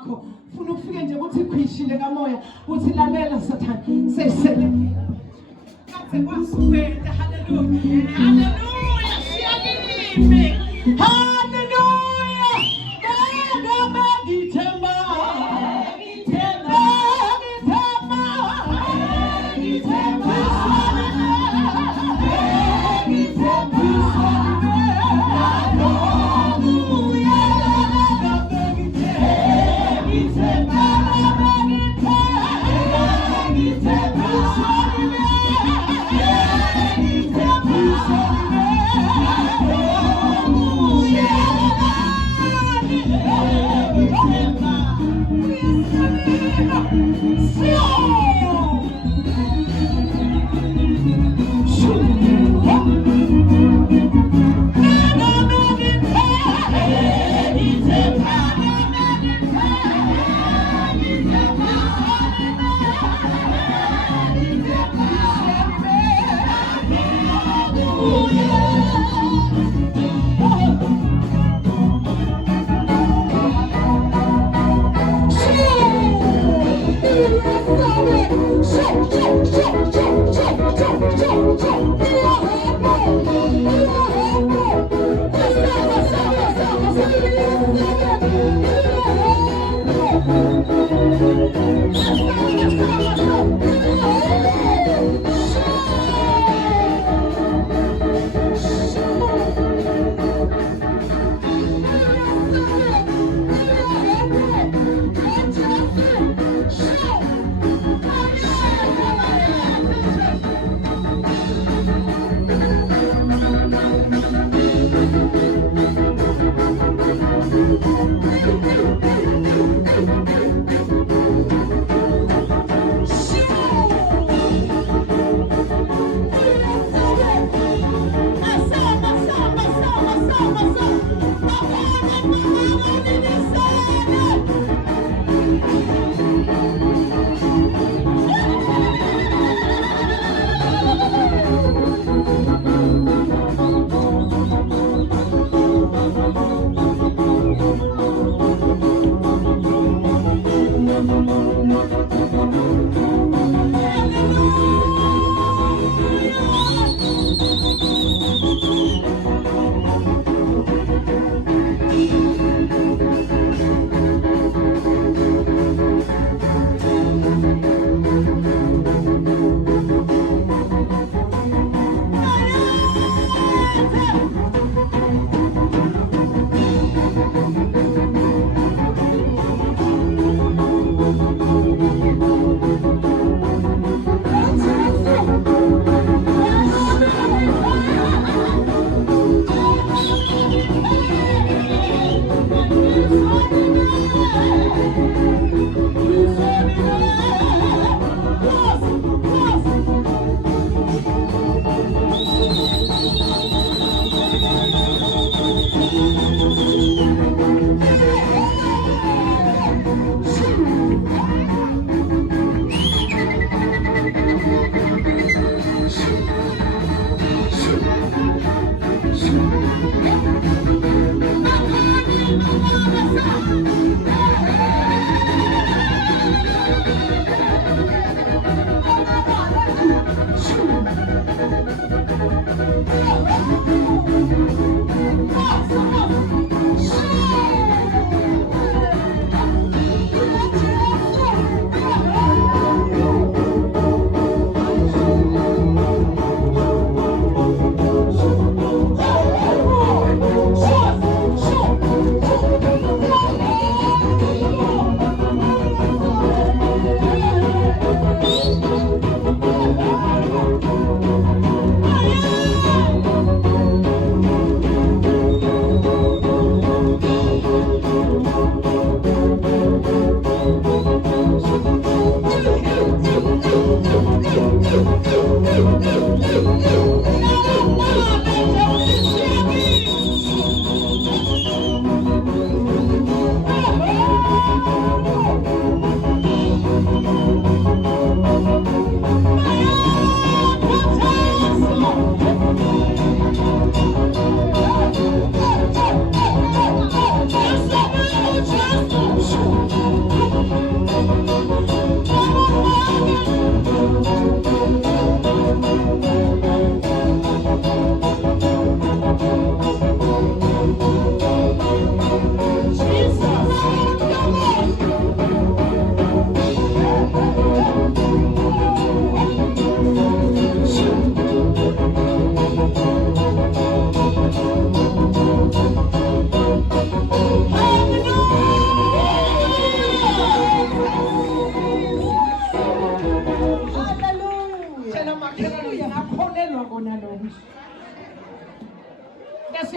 wakho ufuna ukufike nje ukuthi khwishile kamoya uthi lalela Sathane sesele kaze kwasuwetha. Hallelujah, hallelujah, siyalime. Hallelujah, ngaba ngithemba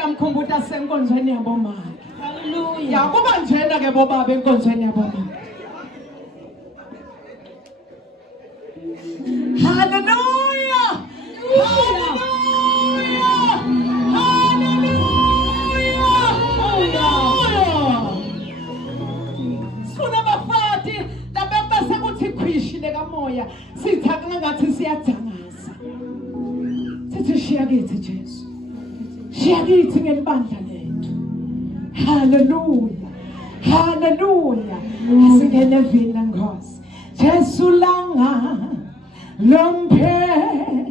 ngiyamkhumbuza senkonzweni yabomama. Hallelujah. Yakuba njena ke bobaba enkonzweni yabomama. Hallelujah. Hallelujah. Hallelujah. Sifuna abafati labemba sekuthi khwishile kamoya sithaka ngathi siyadzangaza. Sithi shiya kithi Jesu. Shiya kithi ngelibandla lethu. Hallelujah. Hallelujah. Asingene vina Nkosi. Jesu langa lomphefumulo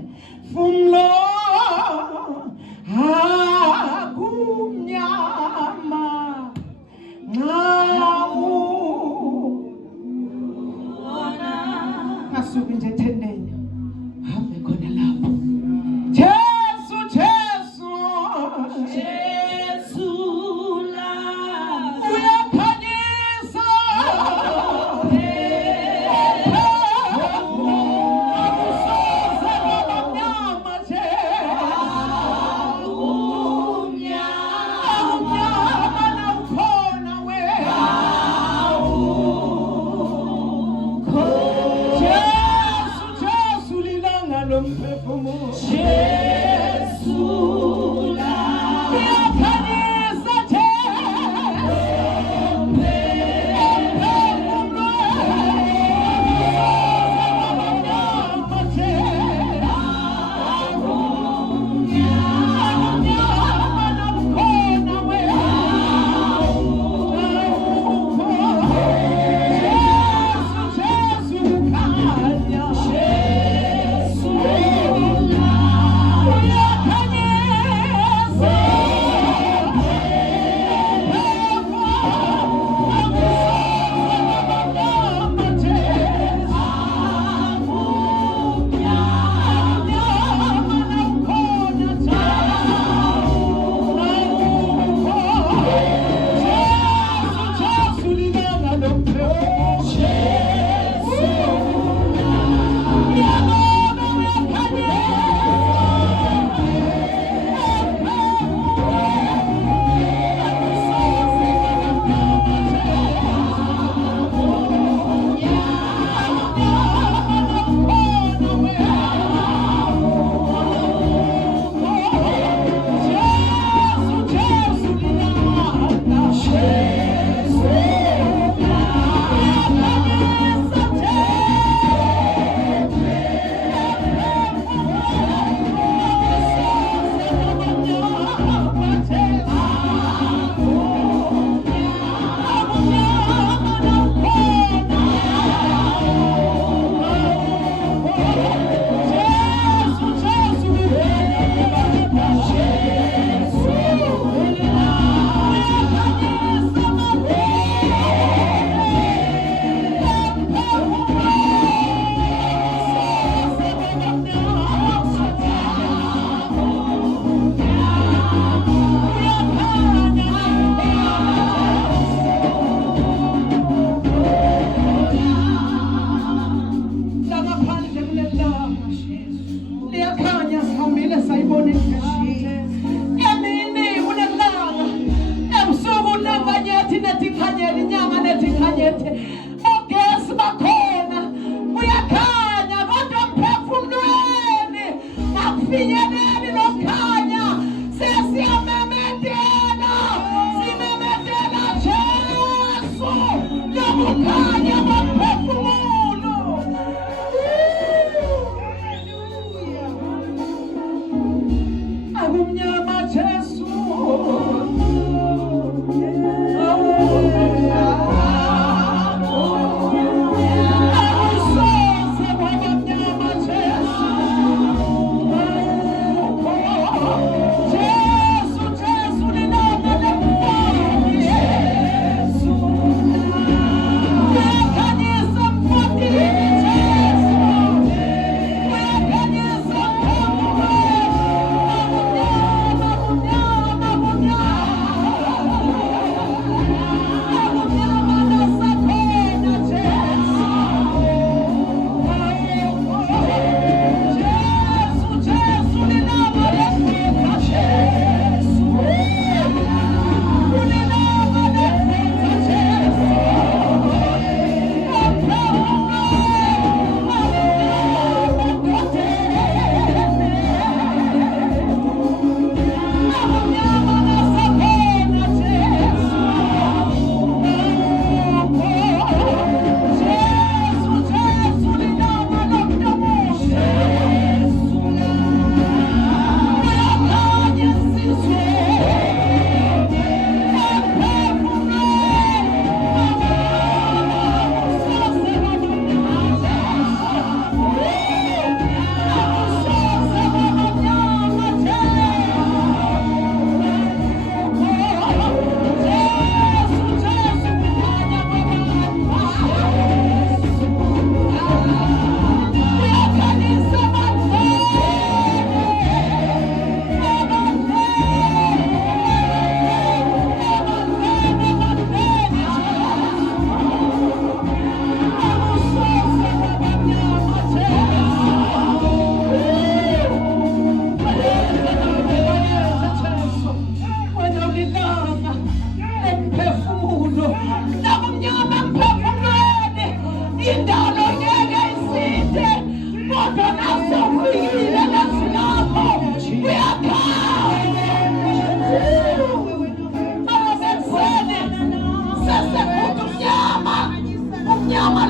akumnyama ngawu ngasuke nje ethendeni hambe khona lapho Jesu Jesu Jesu la uyakhanyisa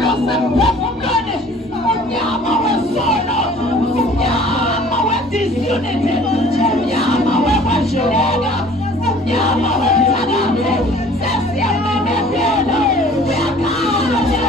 losemphefumulweni, unyama wesono, unyama we-disunity, unyama wekwashileka, unyama wethakathe, sesiyamemezela, uyakhanya,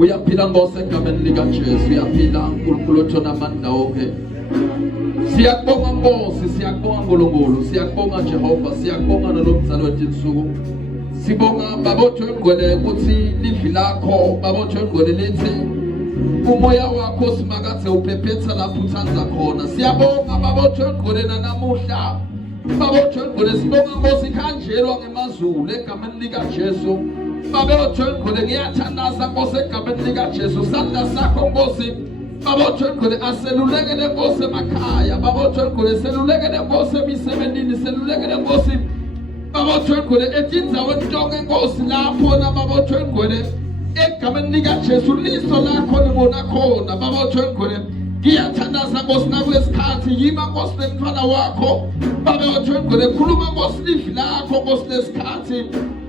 uyaphila ngosegameni likaJesu, uyaphila uNkulunkulu othona amandla wonke. Siyakubonga Nkosi, siyakubonga Nkulunkulu, siyakubonga Jehova, siyakubonga nolomzali wethu insuku. Sibonga babotho engcwele ukuthi livi lakho babotho engcwele lithi umoya wakho simakathe uphephetha lapho uthanza khona. Siyabonga babotho engcwele namuhla. Babotho engcwele sibonga Nkosi khanjelwa ngemazulu egameni likaJesu. Babotho engcwele ngiyathandaza Nkosi egameni likaJesu. Sandla sakho Nkosi. Babotho engcwele aselulekele Nkosi emakhaya. Babotho engcwele selulekele Nkosi emisebenzini, selulekele Nkosi. Babotho engcwele etindzaweni tonke Nkosi lapho babotho engcwele egameni likaJesu liso lakho libona khona. Babotho engcwele ngiyathandaza Nkosi nakulesikhathi yima Nkosi nemfana wakho babe wathengwe khuluma Nkosi livi lakho Nkosi lesikhathi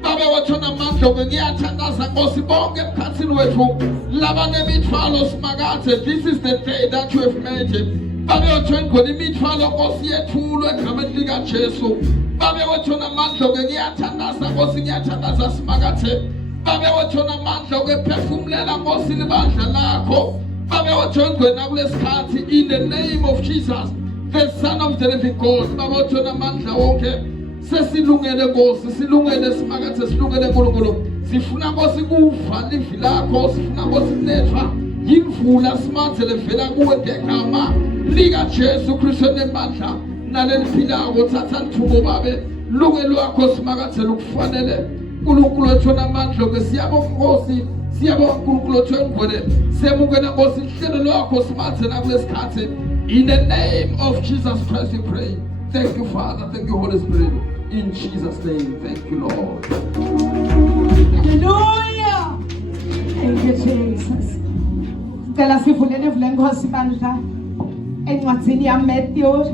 babe wathona amandla ngiyathandaza Nkosi bonke emkhathini wethu laba nemithwalo simakathe. This is the day that you have made. Babe wathengwe imithwalo Nkosi yethulwe egameni lika Jesu. Babe wathona amandla ngiyathandaza Nkosi ngiyathandaza simakathe. Babe wathona amandla ukuphefumulela Nkosi libandla lakho. Babe wathengwe nakulesikhathi in the name of Jesus, the Son of the living God. Babe wathona amandla wonke sesilungele Nkosi, silungele simakathe, silungele uNkulunkulu. Sifuna Nkosi kuva livi lakho, sifuna Nkosi kunethwa yimvula simathe levela kuwe ngegama lika Jesu Kristu nemandla naleli philako. Thatha lithubo babe lunge lwakho simakathe lukufanele uNkulunkulu wethu namandla ke siyabonga Nkosi, siyabonga uNkulunkulu wethu engcwele, siyamukela Nkosi ihlelo lwakho simathe nakulesikhathi in the name of Jesus Christ we pray. Thank you Father, thank you Holy Spirit, in Jesus name. Thank you Lord. Hallelujah. Thank you Jesus. Cela sivulele Nkosi bandla encwadzini ya Matthew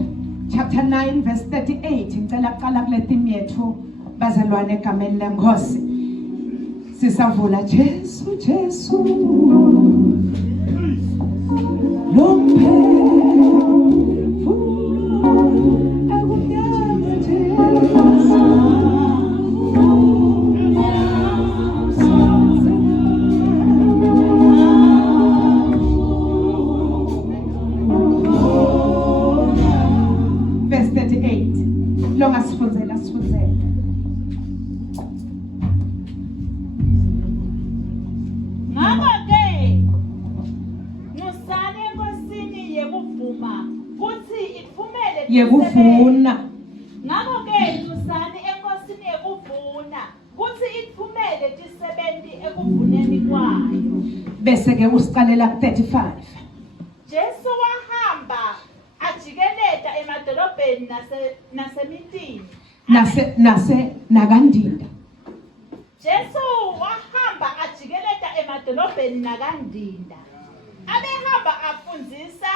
chapter 9 verse 38. Ngicela kuqala kule theme yethu bazalwane egameni leNkosi. Sisavula Jesu Jesu verse 38. Longa sifunzela. Yekuvuna. Ngakho ke nusani enkosini yekuvuna kuthi ithumele tisebenti ekuvuneni kwayo. Bese ke usiqalela ku 35. Jesu wahamba ajikeleta emadolobheni nasemitini. Nakandida. Jesu wahamba ajikeleta emadolobheni nakandinda. Abehamba afundzisa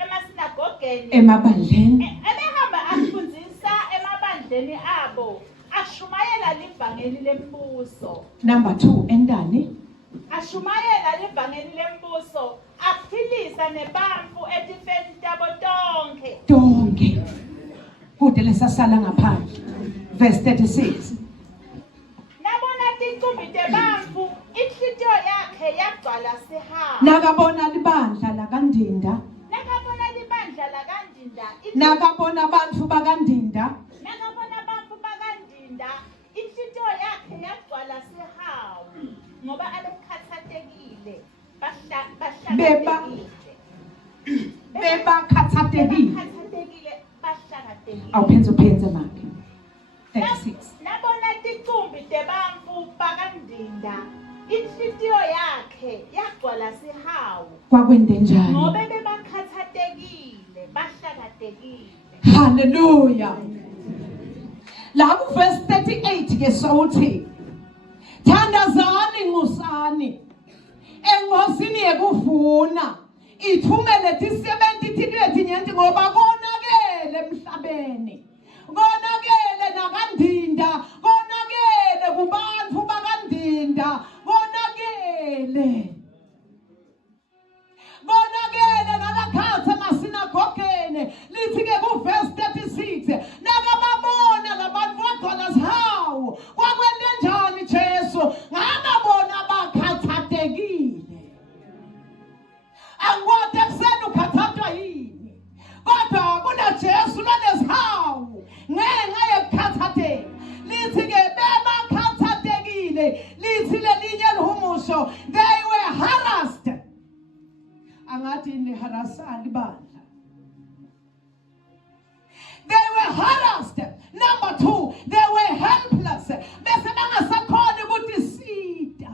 emasinagogeni Emabandleni. Abehamba afundzisa emabandleni abo, ashumayela livangeli lembuso. Number 2 endani? Ashumayela livangeli lembuso, aphilisa nebantfu etifeni tabo tonke. Kude lesasala ngaphandle. Verse 36. Nabona tinkumbi tebantfu, inhlitiyo yakhe yagcwala sihawu. Nakabona libandla lakandinda. Nakabona bantfu bakandinda. Inhlitiyo yakhe yagcwala sihawu ngoba abekhathatekile bahlakazekile. Awuphenze manje. 36. Nabona tinkumbi tebantfu bakandinda, inhlitiyo yakhe yagcwala sihawu. Kwakwende njani? Ngoba bebakhathatekile, bahlakazekile. Hallelujah. La ku verse 38 ke sawuthi thandazani nqusani enkosini yekuvuna ithumele tisebenti tilethe nyendi ngoba konakele emhlabeni, konakele nakandinda, konakele kubantfu bakandinda, konakele nalakhatha emasinagogeni. Lithi ke ku verse 36 nakababona labantu bagcwala sihawu kwakwende njani Jesu ngababona bakhathatekile. Angikwazi ekuseni ukhathathwa yini kodwa kuna Jesu lonesihawu ngenxa yekukhathatheka. Lithi ke bebakhathatekile, lithi lelinye lihumusho they were harassed. Angathi niharasani bandla. They were harassed. Number 2, they were helpless. Bese bangasakhona ukutisita.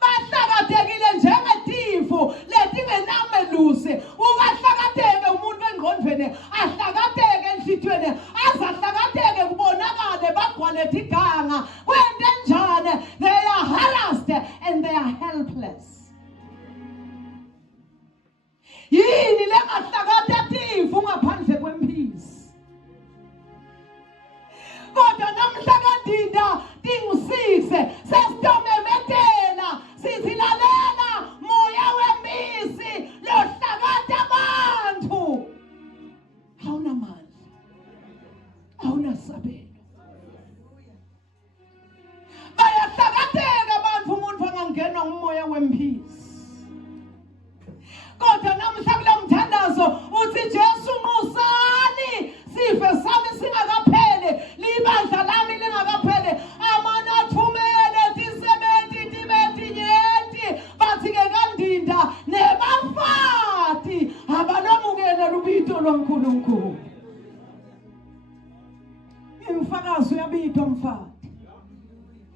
Bahlakatekile njengetifu letingenamelusi. Ukahlakateke umuntu engqondweni, ahlakateke enhlitweni, azahlakateke kubonakale bagcwale tiganga. Kwente njani? They are harassed and they are helpless. sifu ngaphandle kwemphisi. Kodwa namhla kaNdinda tingisize sesitomemethela sithi lalela moya wemphisi lohlakatha abantu. Awunamandla, awunasabelo. Bayahlakateka abantu umuntu angangenwa ngumoya wemphisi. Kodwa namhla kule mthandazo uthi Jesu nqusani sife sami singakaphele, libandla lami lingakaphele, amanathumele tisebenzi tibethi nyeti bathi ke kaNdinda nebafati abalomukela lubito loNkulunkulu. Ngimfakazi uyabitwa mfati,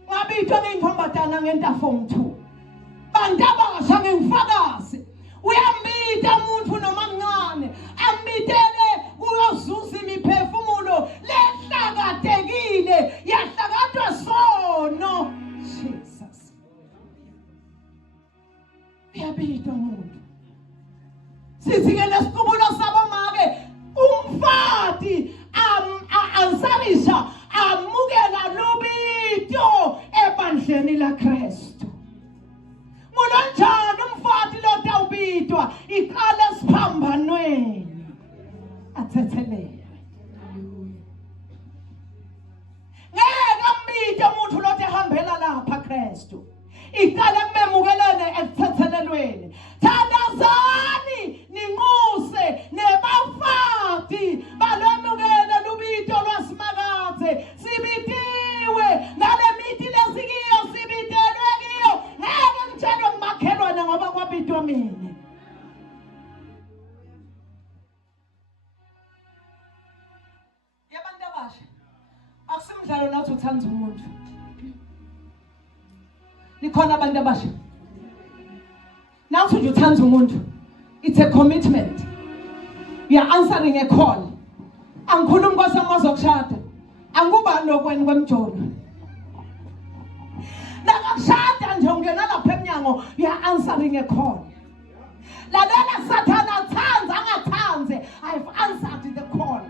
ngabitwa ngiyintombatana ngentafomthu, bantu abasha ngimfakazi. Uyambita umuntu noma mncane, ambitele uyozuza imiphefumulo lehlakatekile, yahlakatwa sono. Jesus. Uyabitwa umuntu. Sithi ke lesiqubulo sabo make umfati ansabisha amukela lubito ebandleni laKristu. Mulonjani umfati lotawubitwa iqala esiphambanweni athethelele. Ngeke ambite umuntu lotehambela lapha Kristu, iqala kumemukelene ekuthethelelweni. Thandazani ninxuse nebafati balomukele lubito lwasimakaze, sibitiwe ngale mithi lesikiyo sibitelwe kiyo. Ngeke ngitshelwe ngumakhelwane ngoba kwabitwa mina. Yabantu abasha, akusimdlalo nathi uthanda umuntu. Nikhona abantu abasha, nathi nje uthanda umuntu. It's a commitment. You are answering a call. Angikhulumi kwasama zokushada, angubani lokweni kwemjolo. Nakakushada nje ungena lapha eminyango, you are answering a call. Lalela Sathana thanza angathanze, I've answered the call.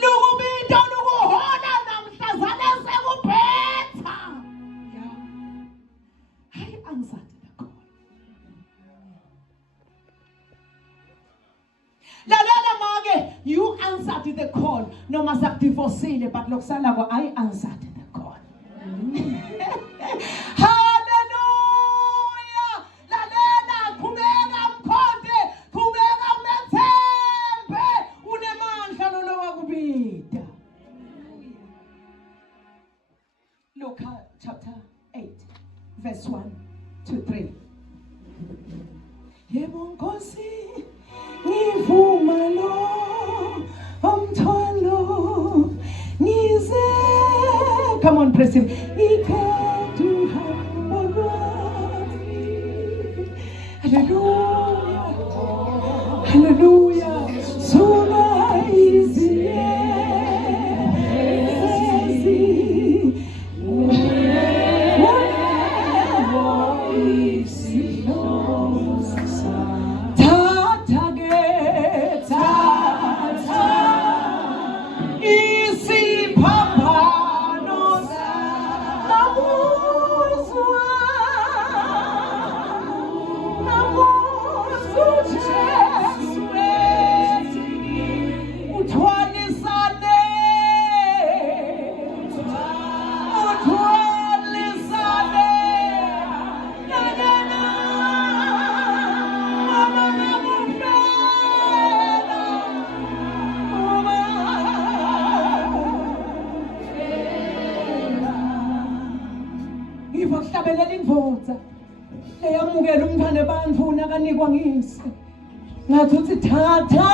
Lukubito lukuhola namhlazane sekuphetha. I answered the call. Lalela make, you answered the call. No masa divorcile, but lokusala ko I answered the call. Hallelujah. Lalela kubeka mkhonde, kubeka umethembe, unemandla lolo wakubita. Luke chapter 8 verse 1 to 3. Yebo Nkosi, ngivuma lo umthwalo ngize. Come on, praise him. Ikhethu hamba lwami. Hallelujah. Hallelujah. Sula Ngivakuhlabelela indvodza eyamukela umntwana ebantfu nakanikwa ngise. Ngathi uthi thatha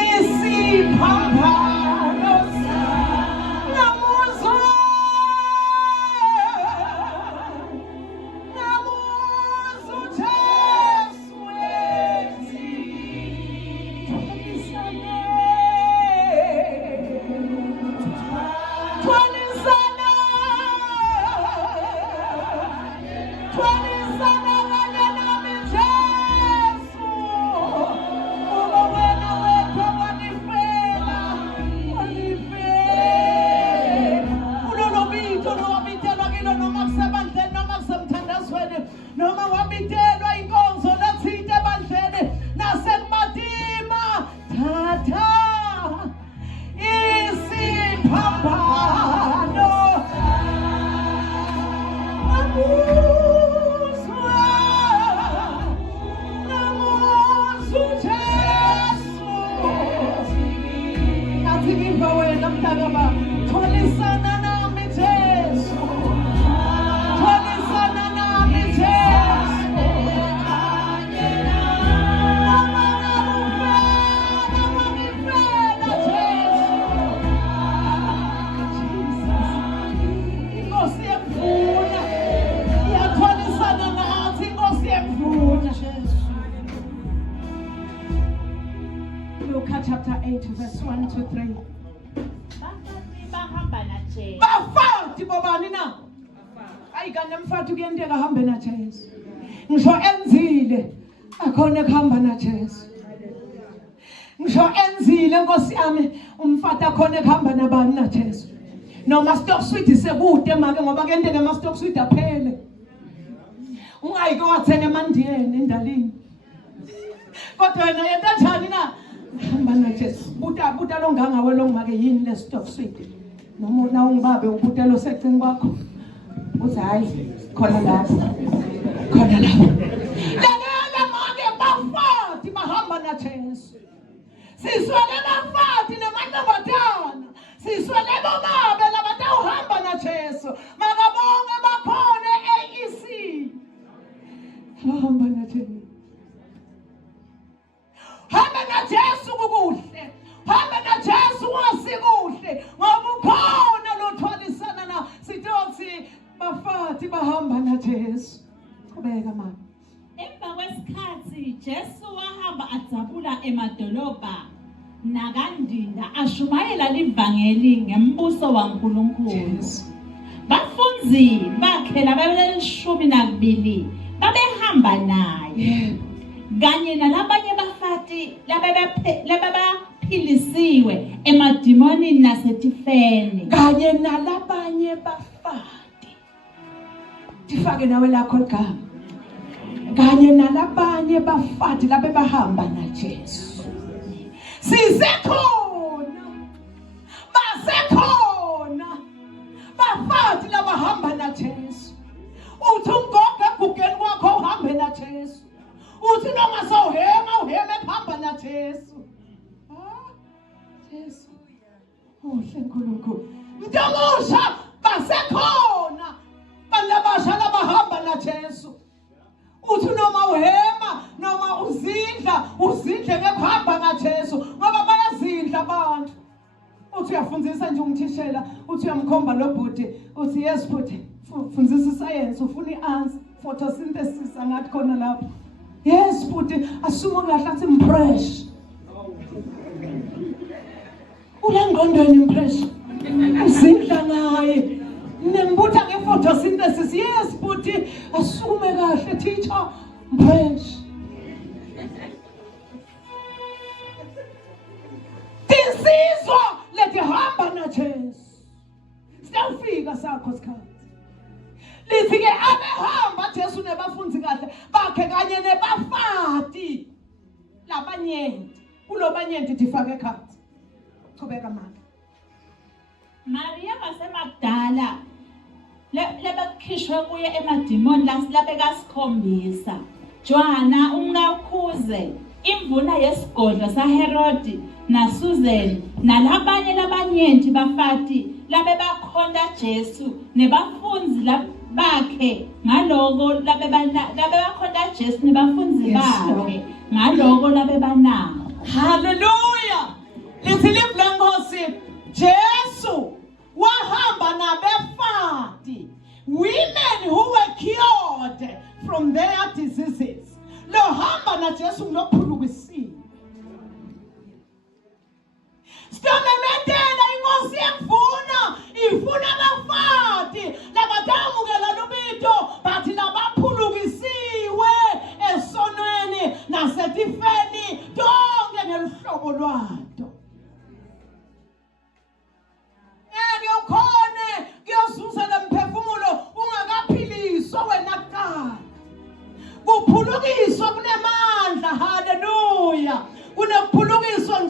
isiphambano namuzo Jesu wethi twanisana kanye nami nje. wathatha isiphambano namuzwa Jesu ngathi ngiva wena mntakama tholisana nami Jesu tholisana nami Jesu Luke chapter 8 verse 1 to 3. Bafati bahamba na Jesu. Bafati bobani na? Ayikane mfati kuyenteka hambe na Jesu. Ngisho enzile akhona kuhamba na Jesu. Ngisho enzile Nkosi yami umfati akhona kuhamba nabani na Jesu. Noma stock sweet sekude make ngoba kuyenteka ama stock sweet aphele. Ungayike wathenga emandiyeni endalini. Kodwa wena yenta njani na? Hamba na Jesu. Buta longangawe longimake yini le stock sweet. Noma na ungibabe ubuta lo secing kwakho. Uthi hayi khona lapho. Khona lapho. Lalela make bafati bahamba na Jesu. Siswele bafati nemantombazana. Siswele bomabe labatawuhamba na Jesu. Makabonge bakhona AEC. Bahamba na Jesu. Hamba na Jesu kukuhle. Hamba na Jesu wasikuhle. Ngoba ukhona lothwalisana na sithi bafati bahamba na Jesu. Qhubeka mama. Emva kwesikhathi Jesu wahamba adzabula emadolobha nakandinda ashumayela livangeli ngembuso waNkulunkulu. Bafunzi bakhe labelishumi babehamba naye. Kanye nalabanye bafati labaphilisiwe emadimoni nasetifeni. Kanye nalabanye bafati. Tifake nawe lakho igama. Kanye nalabanye bafati labebahamba na Jesu. Sisekhona. Basekhona. Bafati labahamba na Jesu. Uthi ungoga egugeni kwakho uhambe na Jesu. Uthi noma uheme kuhamba na Jesu. Jesu. Uhle nkulunkulu. Mntomusha basekhona. Balabasha labahamba na Jesu. Uthi noma uhema noma uzidle ngekuhamba na Jesu ngoba bayazidla abantu. Uthi uyafundzisa nje umthishela, uthi uyamkhomba lo bhuti, uthi yes bhuti, fundzisa science, ufuna i-answer, photosynthesis angathi khona lapho. Yes bhuti, asuma ngahla athi impress. Ulengqondweni impress. Uzidla ngaye. Nembuta nge-photosynthesis. Yes bhuti, asume kahle teacher, impress. Tinsizwa letihamba na Jesu. Sitawufika sakho isikhathi. Lifike abehamba Jesu nebafunzi kahle bakhe kanye nebafati labanyenti. Kulobanyenti tifake ekhathi. Qhubeka mama. Maria waseMagdala lebakhishwe kuye emadimoni labekasikhombisa. Johanna umnakhuze, imvuna yesigodlo saHerodi naSusan nalabanye labanyenti bafati labebakhonda Jesu nebafunzi bakhe ngaloko labebakhonda Jesu nebafunzi bakhe ngaloko labebanako. Hallelujah. Lithi livula Nkosi Jesu wahamba nabefati, women who were cured from their diseases. Lo hamba na Jesu ngophulukisiwe. Stomemedela inkosi ifuna abafati labatamukela lubito bathi labaphulukisiwe esonweni nasetifeni donke ngeluhlobo lwato. Ukhone kuyozuza lemphefumulo ungakaphiliswa wena kuqala. Kuphulukiswa kunemandla. Haleluya. Kunephulukiswa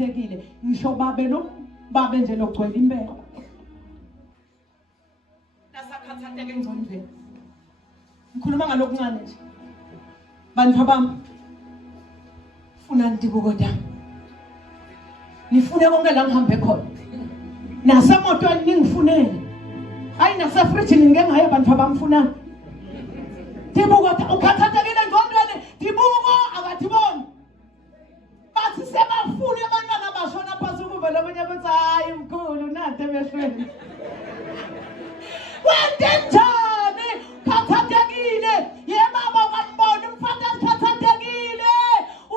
ukhathatekile ngisho babe babe nje logcwele impela nasakhathateke engcondweni ngikhuluma ngalokuncane nje bantu bami funa ndibukoda nifune konke la ngihambe khona nasemotweni ningifunele hayi nasefrijini ngengaye abantu abamfunana ndibukoda ukhathatekile engcondweni ndibuko akadiboni bathi sebafuna abantwana bashona phasi ukuvela kwenye kuthi hayi mkhulu nade behlweni wente njani khathatekile yebaba kwambona umfana khathatekile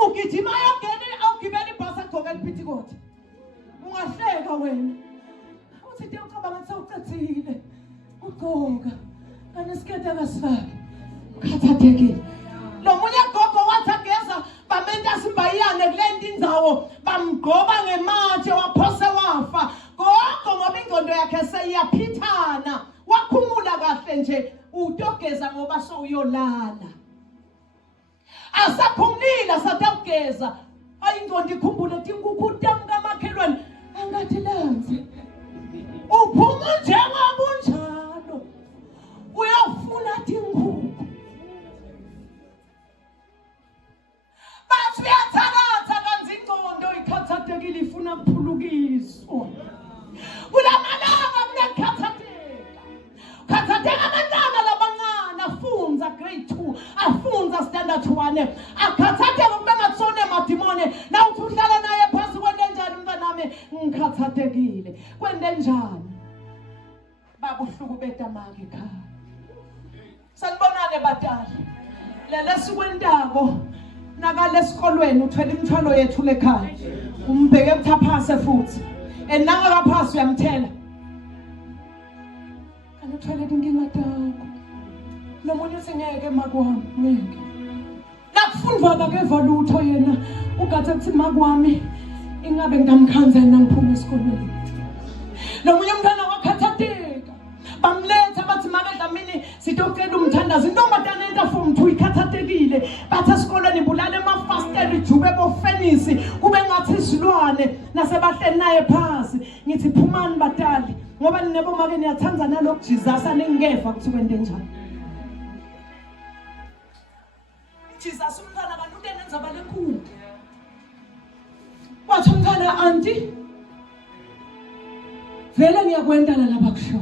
ugijima yongena awugibela ibhasi agcoka eliphithikothi ungahleka wena uthi nje ucabanga ukuthi ucacile ugqoka kanesikete akasifaki khathatekile lo munye gogo wathi ageza bamenta simbayane kulento indzawo bamgqoba ngematshe waphose wafa gogo ngoba ingqondo yakhe seyiyaphithana wakhumula kahle nje utogeza ngoba sowuyolala asakhumlila satawugeza ayingqondo ikhumbule tinkukhu tamka makhelwane angathi lanzi uphuma njengabunjalo uyafuna tinkukhu bathi uyathakatha kanzi ingqondo ikhathatekile ifuna kuphulukiswa kulamalanga kunekhathatheka khathatheka abantwana labancane afunza grade 2 afunza standard 1 akhathatheka kube ngatsone emadimone nawuthi uhlala naye phasi kwente njani mntanami ngikhathathekile kwente njani babuhluku betamake ekhaya sanibonane badala lelesukwentako nakale esikolweni uthwele imithwalo yethu lekhaya umbheke emthaphase futhi enangakaphasi uyamthela uthwele inkinga takho nomunye singeke makwami ngeke nakufundwa akeva lutho yena ugathi kuthi makwami ingabe ngamkhanzela ngiphuma esikolweni nomunye umntana wakhathatheka bamletha bathi makadla mini sitocela umthandazo intombazane enta form 2 ikhathathekile bathi esikolweni bulala emafasteri ijube bofenisi kube ngathi isilwane nasebahleli naye phasi ngithi phumani batali ngoba ninebo make niyathanza nalokhu Jesus aningeva kuthi kwente njani Jesus umntana abantu utenenza balekhulu wathi umntana auntie vele ngiyakwenta la lapha kusho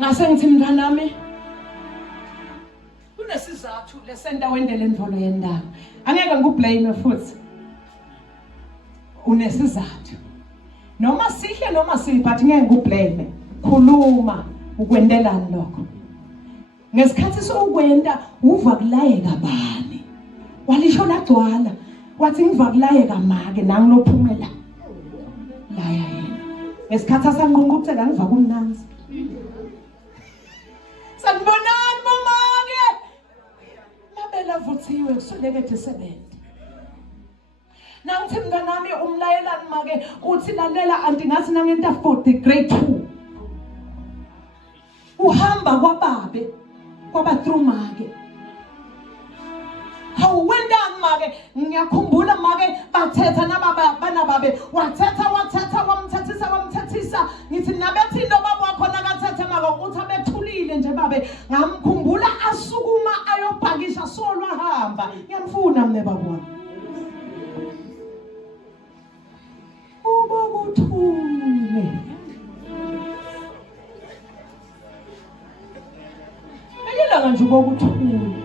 ngase ngithi mntwanami kunesizathu lesenta wendele ndvolo yendaba angeke ngikublame futhi unesizathu noma sihle noma sibi but ngeke ngikublame khuluma ukwentelani lokho ngesikhathi sokwenta uva kulayeka bani walisho lagcwala wathi ngiva kulayeka make nangilophumela laya yena ngesikhathi asanqunquthela ngiva kumnanzi sanibonani mamake mabela vuthiwe kusoleke 70 nangithi mntanami umlayelani make uthi lalela anti ngathi nangenta 40 grade 2 uhamba kwababe kwaba-through make hawuwendani make ngiyakhumbula make bathetha nabana babe wathetha wamthethisa ngithi nabethi into baba wakho nakathethe make ukuthi abethulile nje babe ngamkhumbula asukuma ayobhakisha solwa hamba ngiyamfuna mne babona uba kuthule ayela nje uba kuthule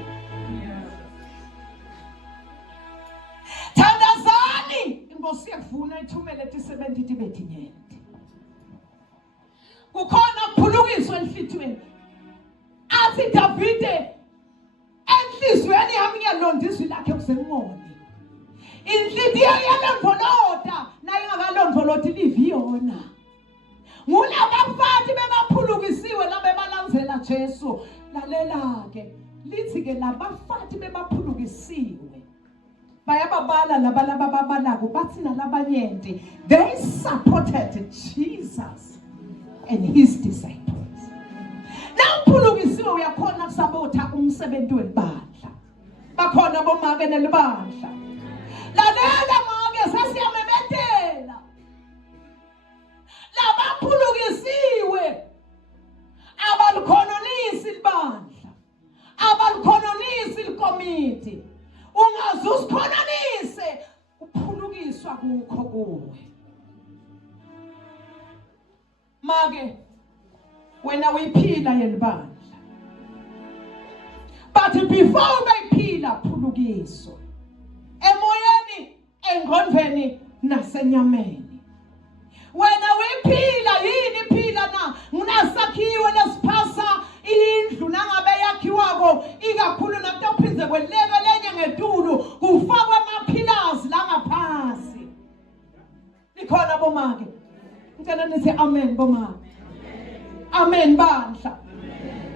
thandazani inkosi yakuvuna ithumele ti-70 tibethi nyenti kukhona ukuphulukiswa enhlithweni athi Davide enhlizweni yami ngiyalondizwi lakhe kusemngoni inhliziyo yalondoloda nayo ingakalondolodi liviyona ngulabafati bebaphulukisiwe labebalandzela Jesu lalela ke lithi ke labafati bebaphulukisiwe bayababala labalababalaku bathi nalabanyenti they supported Jesus and his disciples. Now phulukisiwe uyakhona kusabotha umsebenzi welibandla bakhona bomake nelibandla lalela make sonke sasiyamemethela labaphulukisiwe abalukhononisi libandla abalukhononisi likomiti ungaze usikhononise uphulukiswa kukho kuwe make wena uyiphila yelibandla but before uyiphila phulukiswa emoyeni engqondweni nasenyameni wena uyiphila yini phila na unasakhiwe lesiphasa indlu nangabe yakhiwako ikakhulu nakutophinze kweleke lenye ngetulu kufakwe amaphilazi la ngaphansi likhona bomake ngicela nithi amen bomake amen bandla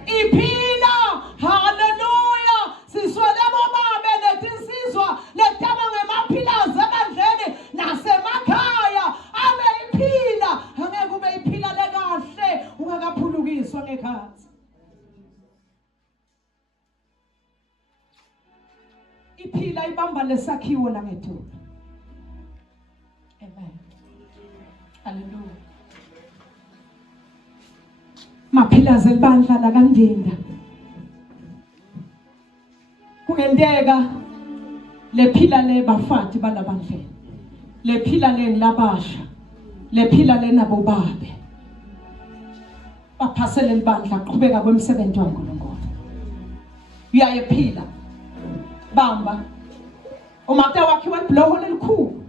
iphila haleluya siswele bobabe letinsizwa letaba ngemaphilazi ebandleni nasemakhaya abe iphila angeke ube iphila lekahle ungakaphulukiswa ngekhathi iphila ibamba lesakhiwo la ngetulu amen haleluya maphilazi elibandla la kandinda kungenteka lephila lebafati balabandleni lephila labasha lephila nabo babe baphasele libandla qhubeka kwemsebenzi kaNkulunkulu uyayephila bamba uma kuthiwa wakhiwa ibhloholo elikhulu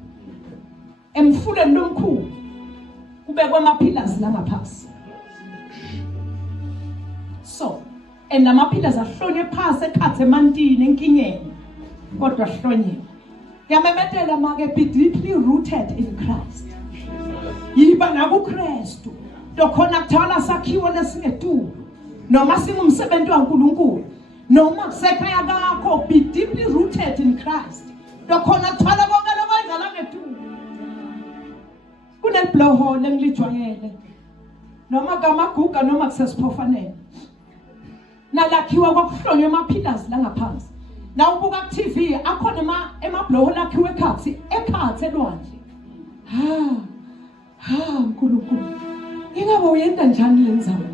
emfuleni lomkhulu kubekwe amaphilazi la ngaphansi so enamaphilazi ahlonywe phasi ekhathe emantini enkingeni kodwa ahlonyiwe yamemetela make be deeply rooted in Christ yiba nakuKristu dokhona kuthala sakhiwo lesingetulu noma singumsebenzi kaNkulunkulu noma kusekhaya kakho be deeply rooted in Christ dokhona kuthala konke lokwenza la ngetulu kunelibhloholo engilijwayele noma kamaguga noma kusesiphofaneni nalakhiwa kwakuhlonywe amaphilazi la ngaphansi na ubuka ku TV akhona emabhloholo akhiwe ekhathe elwandle Nkulunkulu ingabe uyenda njani lenzalo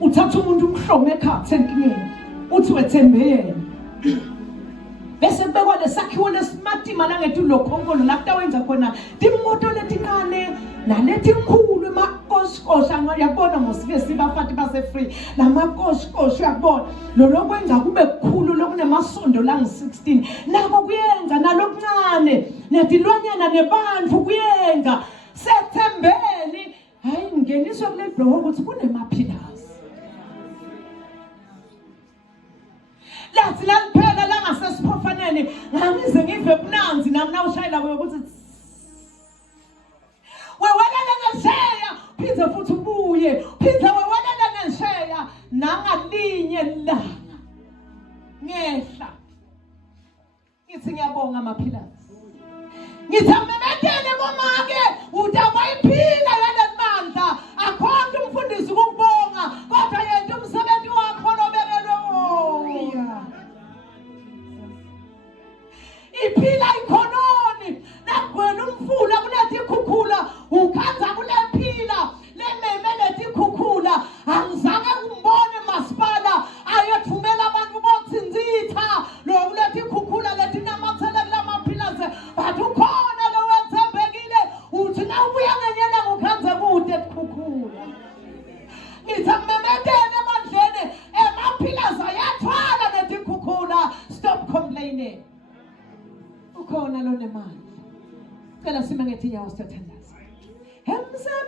uthatha umuntu umhlome ekhathe enkingeni uthi wethembe yena bese kubekwa lesakhiwo lesimatima la ngetulu lokhonkolo la kutawenza khona timoto letincane nalethi inkulu emakosikosha ngiyabona mosike sibafati base free lamakosikosha uyabona lokwenza kube kukhulu lokunemasondo la nge16 nako kuyenza nalokuncane netilwanyana nebantfu kuyenza sethembeni hayi ngeniswa kule bhloholo ukuthi kunemaphilazi lathi laliphela la ngasesiphofaneni ngangize ngive bunanzi nami nawushayela ukuthi wewelele ngesheya phinze futhi ubuye phinze wewelele ngesheya nangalinye ilanga ngehla ngithi ngiyabonga amaphilazi ngithi amemethele bomake utabayiphila lele mandla akhona umfundisi ukubonga kodwa yena umsebenzi wakho lobekelwe wona iphila ikhononi nagwena umfula kulethi ikhukhula ukhanza kulephila lememe lethi ikhukhula angizange kumbone masipala ayethumela abantu bothinzitha lokulethi ikhukhula lethi namathele kulamaphilazi but ukhona lowethembekile uthi nawubuya ngenyela ngokhanza kude ikhukhula ngithi amemethele emandleni emaphilazi ayathwala lethi ikhukhula stop complaining ukhona lo nemali cela sime ngethi inyawo sithathandaza emsebenzini